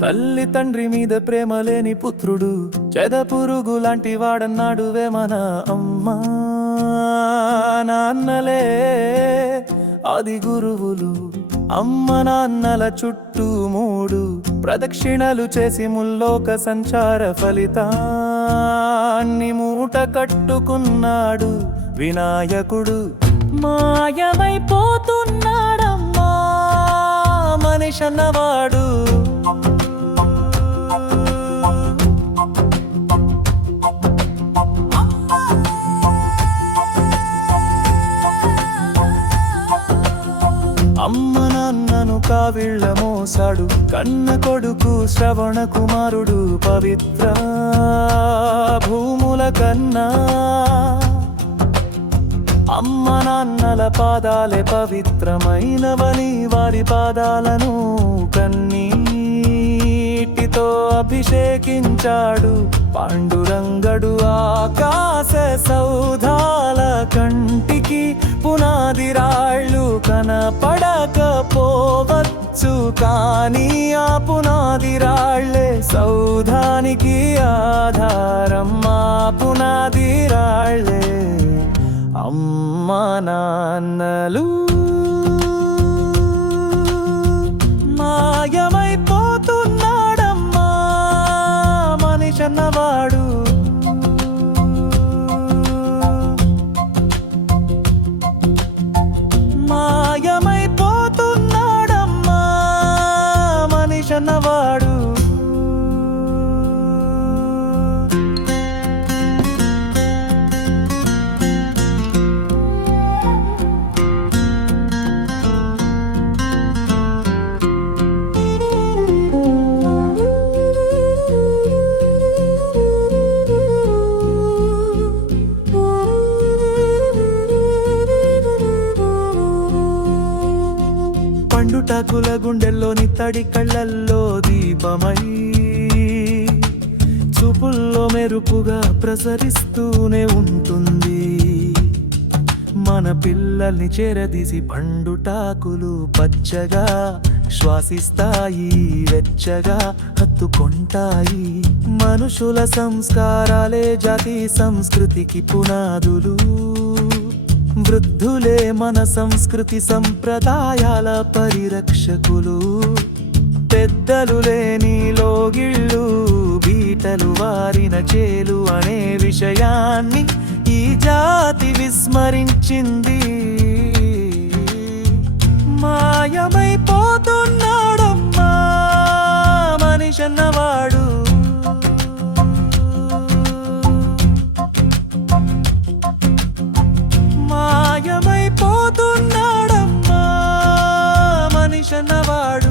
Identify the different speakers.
Speaker 1: తల్లి తండ్రి మీద ప్రేమ లేని పుత్రుడు చెద పురుగు లాంటి వాడన్నాడు వేమన అమ్మా. నాన్నలే ఆది గురువులు అమ్మ నాన్నల చుట్టూ మూడు ప్రదక్షిణలు చేసి ముల్లోక సంచార ఫలితాన్ని మూట కట్టుకున్నాడు వినాయకుడు. మాయమైపోతున్నాడమ్మా మనిషన్నవాడు కావిళ్ళ మోసాడు. కన్న కొడుకు శ్రవణ కుమారుడు పవిత్ర భూముల కన్నా. అమ్మ నాన్నల పాదాలే పవిత్రమైనవని వారి పాదాలను కన్నీటితో అభిషేకించాడు. పాండురంగడు ఆకాశ సౌధాల కంటికి పునాది రాళ్ళు కనపడకపోవచ్చు కానీ ఆ పునాది రాళ్ళే సౌధానికి ఆధారం ఆ పునాది రాళ్ళే అమ్మ నాన్నలు మనిషన్నవాడు పండుటాకుల గుండెల్లోని తడి కళ్ళల్లో దీపమై చూపుల్లో మెరుపుగా ప్రసరిస్తూనే ఉంటుంది. మన పిల్లల్ని చేరదీసి పండుటాకులు పచ్చగా శ్వాసిస్తాయి వెచ్చగా హత్తుకుంటాయి. మనుషుల సంస్కారాలే జాతి సంస్కృతికి పునాదులు. వృద్ధులే మన సంస్కృతి సంప్రదాయాల పరిరక్షకులు. పెద్దలు లేని లోగిళ్ళు బీటలు వారిన చేలు అనే విషయాన్ని ఈ జాతి విస్మరించింది. நவாடு